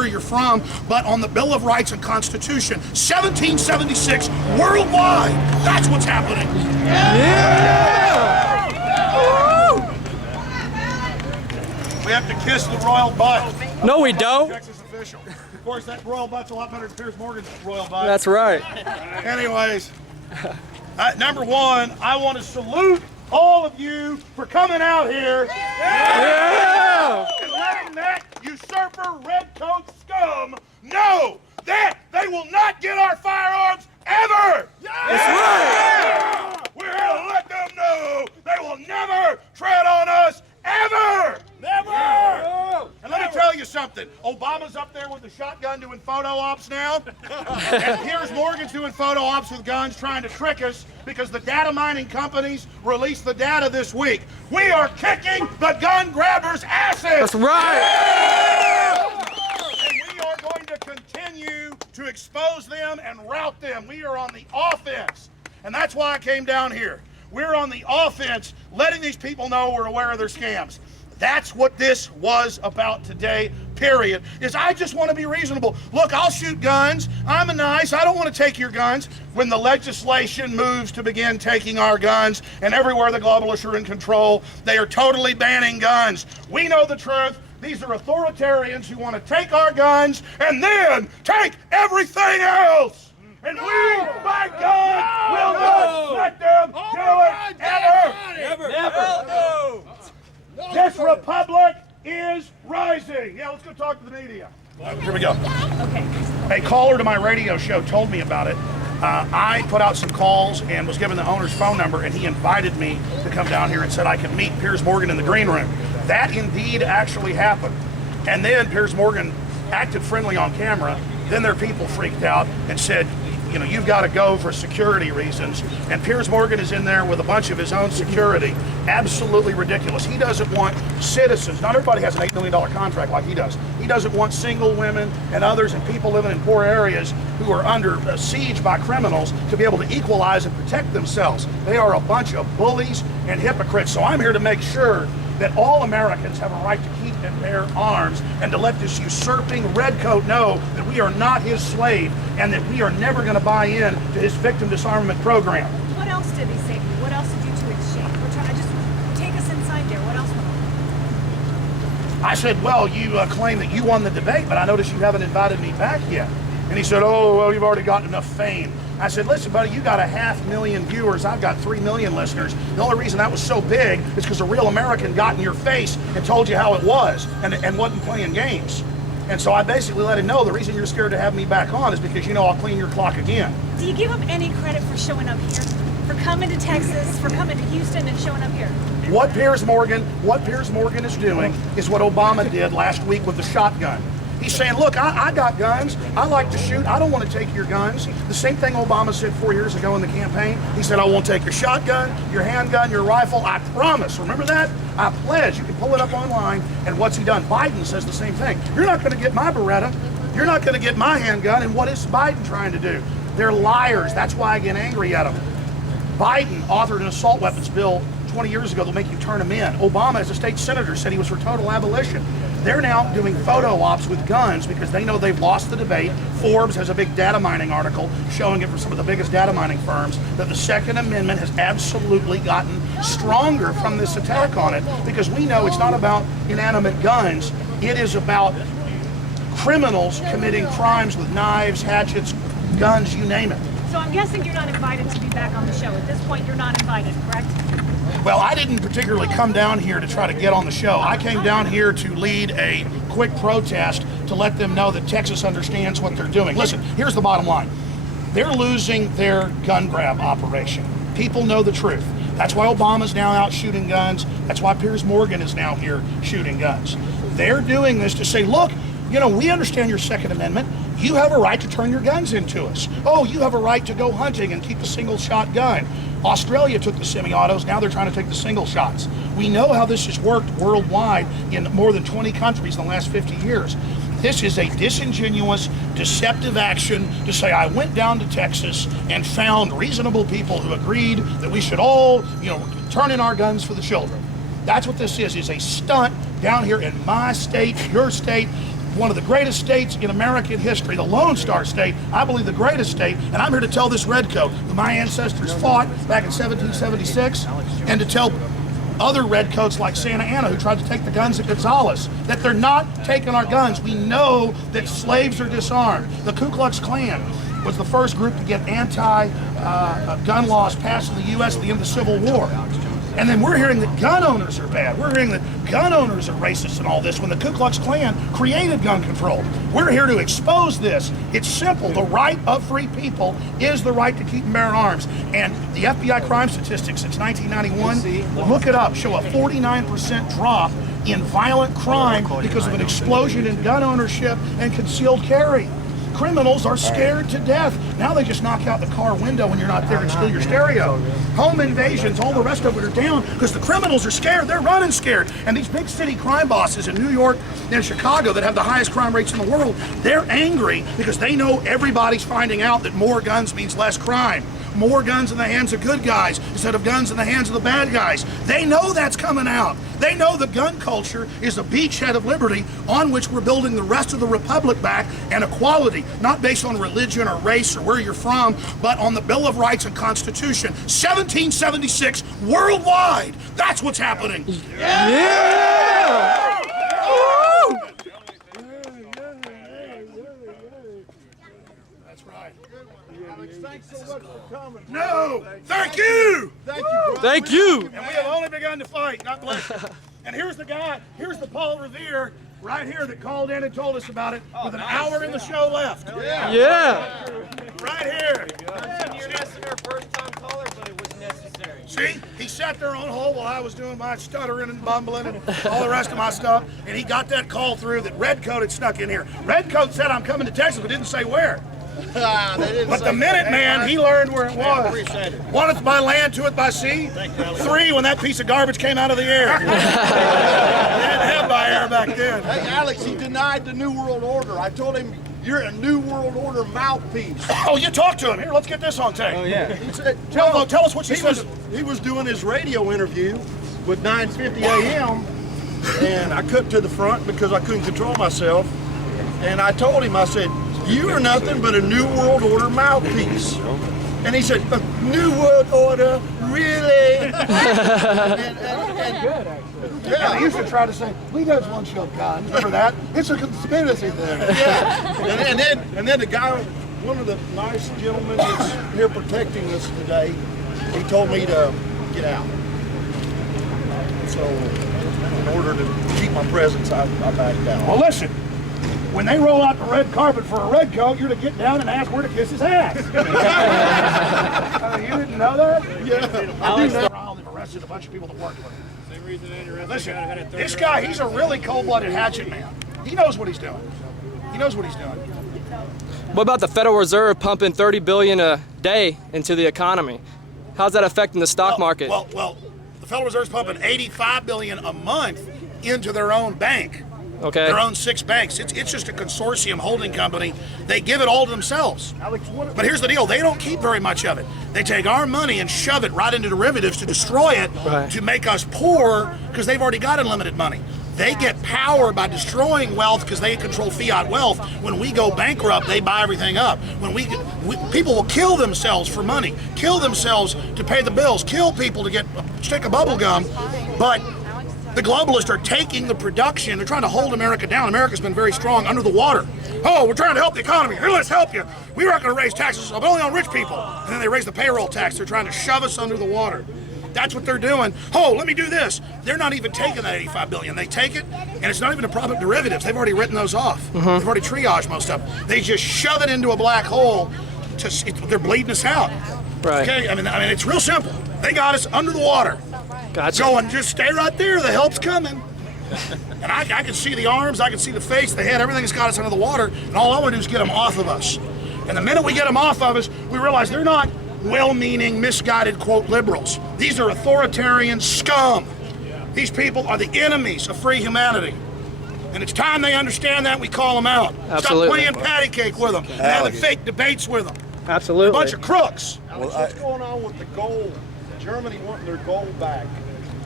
where you're from, but on the Bill of Rights and Constitution, 1776, worldwide. That's what's happening. Yeah! We have to kiss the royal butt. No, we don't. Texas official. Of course, that royal butt's a lot better than Piers Morgan's royal butt. That's right. Anyways, number one, I want to salute all of you for coming out here. Yeah! And letting that usurper redcoat scum know that they will not get our firearms ever. That's right. We're here to let them know they will never tread on us ever. Never! And let me tell you something. Obama's up there with the shotgun doing photo ops now. And Piers Morgan's doing photo ops with guns trying to trick us because the data mining companies released the data this week. We are kicking the gun grabbers' asses. That's right. And we are going to continue to expose them and rout them. We are on the offense. And that's why I came down here. We're on the offense, letting these people know we're aware of their scams. That's what this was about today, period, is I just want to be reasonable. Look, I'll shoot guns. I'm nice. I don't want to take your guns. When the legislation moves to begin taking our guns, and everywhere the globalists are in control, they are totally banning guns. We know the truth. These are authoritarians who want to take our guns and then take everything else. And we, by God, will not let them do it ever. Never! This republic is rising. Yeah, let's go talk to the media. Here we go. Okay. A caller to my radio show told me about it. I put out some calls and was given the owner's phone number, and he invited me to come down here and said I could meet Piers Morgan in the green room. That indeed actually happened. And then Piers Morgan acted friendly on camera. Then their people freaked out and said, you know, you've got to go for security reasons. And Piers Morgan is in there with a bunch of his own security. Absolutely ridiculous. He doesn't want citizens. Not everybody has an $8 million contract like he does. He doesn't want single women and others and people living in poor areas who are under siege by criminals to be able to equalize and protect themselves. They are a bunch of bullies and hypocrites. So I'm here to make sure that all Americans have a right to keep and bear arms, and to let this usurping redcoat know that we are not his slave and that we are never going to buy in to his victim disarmament program. What else did he say to you? What else did you two exchange? We're trying to just take us inside there. What else went on? I said, well, you claim that you won the debate, but I noticed you haven't invited me back yet. And he said, oh, well, you've already gotten enough fame. I said, listen, buddy, you got 500,000 viewers. I've got 3 million listeners. The only reason that was so big is because a real American got in your face and told you how it was and wasn't playing games. And so I basically let him know the reason you're scared to have me back on is because you know I'll clean your clock again. Do you give him any credit for showing up here? For coming to Texas, for coming to Houston and showing up here? What Piers Morgan is doing is what Obama did last week with the shotgun. He's saying, look, I got guns. I like to shoot. I don't want to take your guns. The same thing Obama said 4 years ago in the campaign. He said, I won't take your shotgun, your handgun, your rifle. I promise. Remember that? I pledge. You can pull it up online. And what's he done? Biden says the same thing. You're not going to get my Beretta. You're not going to get my handgun. And what is Biden trying to do? They're liars. That's why I get angry at them. Biden authored an assault weapons bill 20 years ago that'll make you turn them in. Obama, as a state senator, said he was for total abolition. They're now doing photo ops with guns because they know they've lost the debate. Forbes has a big data mining article showing it from some of the biggest data mining firms that the Second Amendment has absolutely gotten stronger from this attack on it, because we know it's not about inanimate guns. It is about criminals committing crimes with knives, hatchets, guns, you name it. So I'm guessing you're not invited to be back on the show. At this point, you're not invited, correct? Well, I didn't particularly come down here to try to get on the show. I came down here to lead a quick protest to let them know that Texas understands what they're doing. Listen, here's the bottom line. They're losing their gun grab operation. People know the truth. That's why Obama's now out shooting guns. That's why Piers Morgan is now here shooting guns. They're doing this to say, look, you know, we understand your Second Amendment. You have a right to turn your guns into us. Oh, you have a right to go hunting and keep a single shot gun. Australia took the semi-autos, now they're trying to take the single shots. We know how this has worked worldwide in more than 20 countries in the last 50 years. This is a disingenuous, deceptive action to say, I went down to Texas and found reasonable people who agreed that we should all, turn in our guns for the children. That's what this is a stunt down here in my state, your state. one of the greatest states in American history, the Lone Star State, I believe the greatest state, and I'm here to tell this redcoat that my ancestors fought back in 1776, and to tell other redcoats like Santa Anna who tried to take the guns at Gonzales, that they're not taking our guns. We know that slaves are disarmed. The Ku Klux Klan was the first group to get anti-gun laws passed in the U.S. at the end of the Civil War. And then we're hearing that gun owners are bad. We're hearing that gun owners are racist and all this when the Ku Klux Klan created gun control. We're here to expose this. It's simple. The right of free people is the right to keep and bear arms. And the FBI crime statistics since 1991, look it up, show a 49% drop in violent crime because of an explosion in gun ownership and concealed carry. Criminals are scared to death. Now they just knock out the car window when you're not there and steal your stereo. Home invasions, all the rest of it are down because the criminals are scared. They're running scared. And these big city crime bosses in New York and Chicago that have the highest crime rates in the world, they're angry because they know everybody's finding out that more guns means less crime. More guns in the hands of good guys instead of guns in the hands of the bad guys. They know that's coming out. They know the gun culture is a beachhead of liberty on which we're building the rest of the republic back, and equality, not based on religion or race or where you're from, but on the Bill of Rights and Constitution. 1776 worldwide. That's what's happening. Yeah! Woo! That's right. Alex, thanks so much for coming. No, thank you. Thank you, brother. Thank you. And we have only begun to fight. God bless you. And here's the guy, here's the Paul Revere right here that called in and told us about it with an hour in the show left. Yeah. Right here. You're our first-time caller, but it was necessary. See, he sat there on hold while I was doing my stuttering and bumbling and all the rest of my stuff, and he got that call through that Redcoat had snuck in here. Redcoat said, I'm coming to Texas, but didn't say where. But the minute man, he learned where it was. Appreciate it. 1th by land, 2th by sea. 3 when that piece of garbage came out of the air. They didn't have by air back then. Hey, Alex, he denied the New World Order. I told him, you're a New World Order mouthpiece. Oh, you talked to him. Here, let's get this on tape. Oh, yeah. He said, Tell us what you he said. he was doing his radio interview with 9:50 a.m. and I cut to the front because I couldn't control myself. And I told him, I said, you are nothing but a New World Order mouthpiece. And he said, New World Order, really? Yeah, they used to try to say, we don't want your guns. Remember that? It's a conspiracy thing. Yeah. And then the guy, one of the nice gentlemen that's here protecting us today, he told me to get out. So in order to keep my presence, I backed out. Well, listen. When they roll out the red carpet for a red coat, you're to get down and ask where to kiss his ass. You didn't know that? Yeah. I do know. They've arrested a bunch of people that worked with him. Same reason they arrested Listen, a guy that had a this guy, he's a really cold-blooded hatchet man. He knows what he's doing. He knows what he's doing. What about the Federal Reserve pumping $30 billion a day into the economy? How's that affecting the stock market? Well, the Federal Reserve's pumping $85 billion a month into their own bank. Okay. Their own 6 banks. It's just a consortium holding company. They give it all to themselves. But here's the deal. They don't keep very much of it. They take our money and shove it right into derivatives to destroy it, Right. to make us poor because they've already got unlimited money. They get power by destroying wealth because they control fiat wealth. When we go bankrupt, they buy everything up. When people will kill themselves for money, kill themselves to pay the bills, kill people to get a stick of bubble gum, but the globalists are taking the production. They're trying to hold America down. America's been very strong under the water. Oh, we're trying to help the economy. Here, let's help you. We aren't going to raise taxes, but only on rich people. And then they raise the payroll tax. They're trying to shove us under the water. That's what they're doing. Oh, let me do this. They're not even taking that $85 billion. They take it, and it's not even a profit derivatives. They've already written those off. They've already triaged most of them. They just shove it into a black hole. They're bleeding us out. Right. Okay. I mean, it's real simple. They got us under the water. Gotcha. Going, just stay right there. The help's coming. And I can see the arms, I can see the face, the head, everything's got us under the water. And all I want to do is get them off of us. And the minute we get them off of us, we realize they're not well-meaning, misguided, quote, liberals. These are authoritarian scum. These people are the enemies of free humanity. And it's time they understand that. We call them out. Absolutely. Stop playing patty cake with them and having fake debates with them. Absolutely. A bunch of crooks. Alex, what's going on with the gold? Germany wanting their gold back.